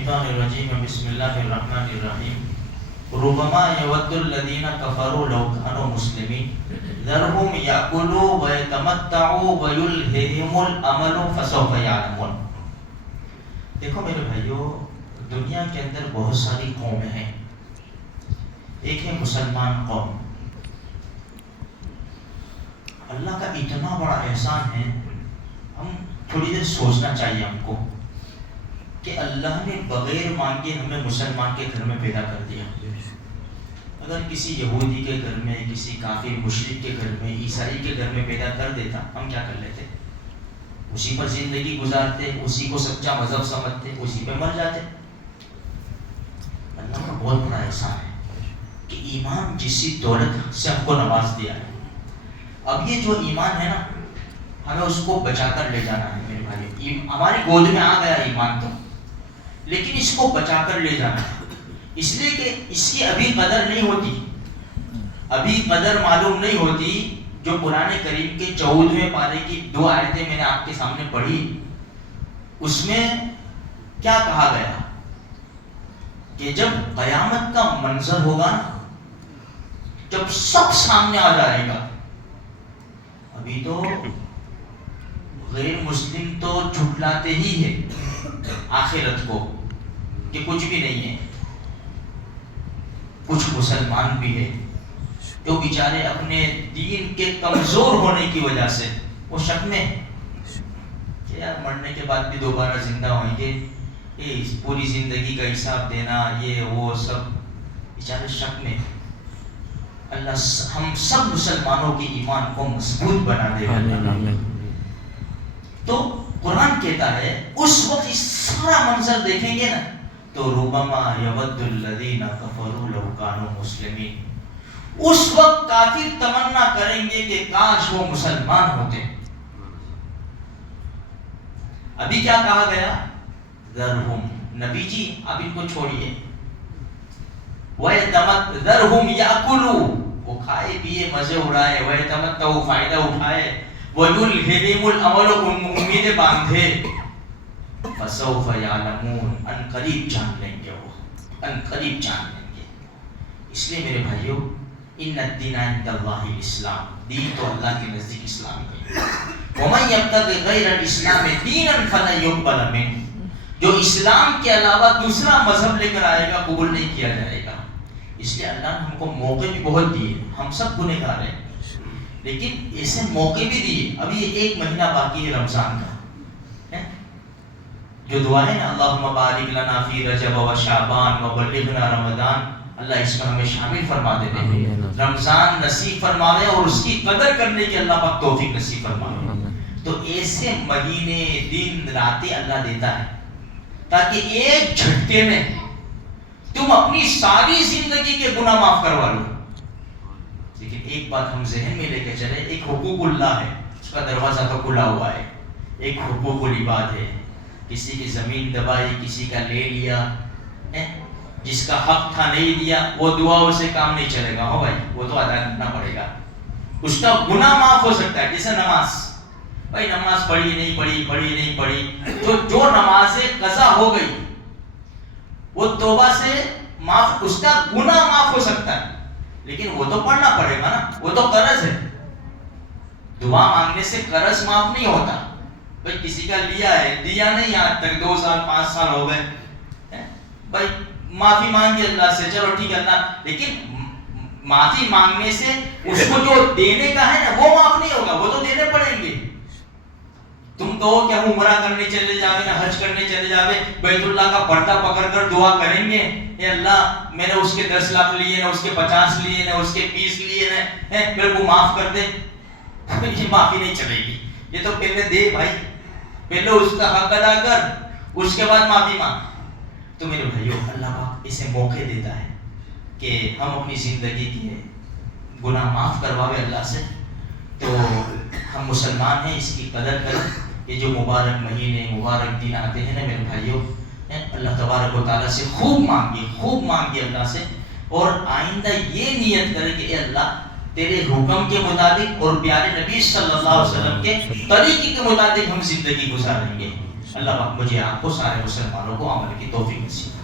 الشیطان الرجیم بسم اللہ الرحمن الرحیم ربما یود الذین کفروا لو کانوا مسلمین ذرهم یأکلوا ویتمتعوا ویلہہم الامل فسوف یعلمون۔ دیکھو میرے بھائیو، دنیا کے اندر بہت ساری قومیں ہیں، ایک ہے مسلمان قوم۔ اللہ کا اتنا بڑا احسان ہے، ہم تھوڑی دیر سوچنا چاہیے ہم کو کہ اللہ نے بغیر مانگے ہمیں مسلمان کے گھر میں پیدا کر دیا۔ اگر کسی یہودی کے گھر میں، کسی کافر مشرک کے گھر میں، عیسائی کے گھر میں پیدا کر دیتا، ہم کیا کر لیتے؟ اسی پر زندگی گزارتے، اسی کو سچا مذہب سمجھتے، اسی پہ مر جاتے۔ اللہ کا بہت بڑا احسان ہے کہ ایمان جسی دولت سے ہم کو نواز دیا ہے۔ اب یہ جو ایمان ہے نا، ہمیں اس کو بچا کر لے جانا ہے میرے بھائی۔ ہماری گود میں آ گیا ایمان تو، لیکن اس کو بچا کر لے جانا ہے، اس لیے کہ اس کی ابھی قدر نہیں ہوتی، ابھی قدر معلوم نہیں ہوتی۔ جو قرآن کریم کے 14ویں پارے کی 2 آیتیں میں نے آپ کے سامنے پڑھی، اس میں کیا کہا گیا کہ جب قیامت کا منظر ہوگا نا، جب سب سامنے آ جائے گا، ابھی تو غیر مسلم تو جھٹلاتے ہی ہے آخرت کو کہ کچھ بھی نہیں ہے، کچھ مسلمان بھی ہے جو بیچارے اپنے دین کے کمزور ہونے کی وجہ سے وہ شک میں کہ یار مرنے کے بعد بھی دوبارہ زندہ ہوئیں گے، یہ پوری زندگی کا حساب دینا، یہ وہ سب بیچارے شک میں۔ اللہ ہم سب مسلمانوں کے ایمان کو مضبوط بنا دے گا۔ تو قرآن کہتا ہے اس وقت اس سارا منظر دیکھیں گے نا تو ربما یود الذین کفروا لو کانوا مسلمین، اس وقت کافر تمنا کریں گے کہ کاش وہ مسلمان ہوتے۔ ابھی کیا کہا گیا؟ ذرہم، نبی جی آپ ان کو چھوڑیے، ذرہم یاکلوا، وہ کھائے پیے مزے اڑائے، ویتمتعوا، فائدہ اٹھائے، ویلہہم الامل، امیدیں باندھے، فسوف یعلمون، ان قریب جان لیں گے، وہ ان قریب جان لیں گے۔ اس لیے میرے بھائیو، ان الدین عند اللہ الاسلام، دین تو اللہ کے نزدیک اسلام ہے۔ ومن یبتغ غیر الاسلام دینا فلن یقبل منہ، جو اسلام کے علاوہ دوسرا مذہب لے کر آئے گا قبول نہیں کیا جائے گا۔ اس لیے اللہ نے ہم کو موقع بھی بہت دیے، ہم سب گنہگار ہیں لیکن ایسے موقع بھی دیے۔ ابھی 1 مہینہ باقی ہے رمضان کا، جو دعا ہے نا اللہم بارک لنا فی رجب و شعبان و بلغنا رمضان، اللہ اس میں ہمیں شامل فرما دے، رمضان نصیب فرماوے اور اس کی قدر کرنے کی اللہ پاک توفیق نصیب فرماوے۔ تو ایسے مہینے دن راتیں اللہ دیتا ہے تاکہ ایک جھٹکے میں تم اپنی ساری زندگی کے گناہ معاف کروا لو۔ لیکن ایک بات ہم ذہن میں لے کے چلے، ایک حقوق اللہ ہے، اس کا دروازہ تو کھلا ہوا ہے، ایک حقوق العباد ہے، کسی کی زمین دبائی، کسی کا لے لیا، جس کا حق تھا نہیں دیا، وہ دعاؤں سے کام نہیں چلے گا، ہو بھائی وہ تو ادا کرنا پڑے گا۔ اس کا گناہ معاف ہو سکتا ہے، جیسے نماز، بھائی نماز پڑھی نہیں پڑھی، جو نمازیں قضا ہو گئی وہ توبہ سے معاف، اس کا گناہ معاف ہو سکتا ہے، لیکن وہ تو پڑھنا پڑے گا نا، وہ تو قرض ہے۔ دعا مانگنے سے قرض معاف نہیں ہوتا۔ بھائی کسی کا لیا ہے، دیا نہیں آج تک، 2 سال 5 سال ہو گئے، بھائی معافی مانگی اللہ سے، چلو ٹھیک ہے اللہ، لیکن معافی مانگنے سے اس کو جو دینے کا ہے نا وہ معاف نہیں ہوگا، وہ تو دینے پڑیں گے۔ تم کہو کہ ہم عمرہ کرنے چلے جاوے نا، حج کرنے چلے جاوے، بیت اللہ کا پردہ پکڑ کر دعا کریں گے، اے اللہ میں نے اس کے 10 لاکھ لیے نا، اس کے 50 لیے نا، اس کے 20 لیے نا، میرے کو معاف کر دے، یہ معافی نہیں چلے گی۔ یہ تو پہلے دے بھائی، پہلے اس کا حق ادا کر، اس کے بعد معافی مانگ۔ تو میرے بھائیو، اللہ پاک اسے موقع دیتا ہے کہ ہم اپنی زندگی کے گناہ معاف کرواوے اللہ سے، تو ہم مسلمان ہیں، اس کی قدر کریں۔ یہ جو مبارک مہینے، مبارک دن آتے ہیں نا میرے بھائیو، اللہ تبارک و تعالیٰ سے خوب مانگیے اللہ سے، اور آئندہ یہ نیت کرے کہ اے اللہ تیرے حکم کے مطابق اور پیارے نبی صلی اللہ علیہ وسلم کے طریقے کے مطابق ہم زندگی گزاریں گے۔ اللہ پاک مجھے آپ کو سارے مسلمانوں کو عمل کی توفیق نصیب